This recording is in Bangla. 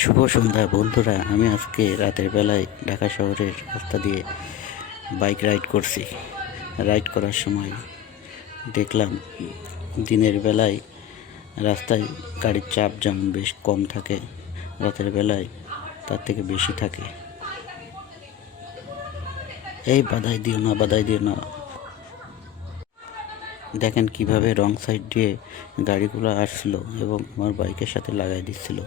শুভ সন্ধ্যা বন্ধুরা, আমি আজকে রাতের বেলায় ঢাকা শহরের রাস্তা দিয়ে বাইক রাইড করছি। রাইড করার সময় দেখলাম দিনের বেলায় রাস্তায় গাড়ির চাপ যেমন বেশ কম থাকে, রাতের বেলায় তার থেকে বেশি থাকে। এই বাধাই দিও না, বাধাই দিও না। দেখেন কিভাবে রং সাইড দিয়ে গাড়িগুলো আসছিল এবং আমার বাইকের সাথে লাগাই দিচ্ছিল।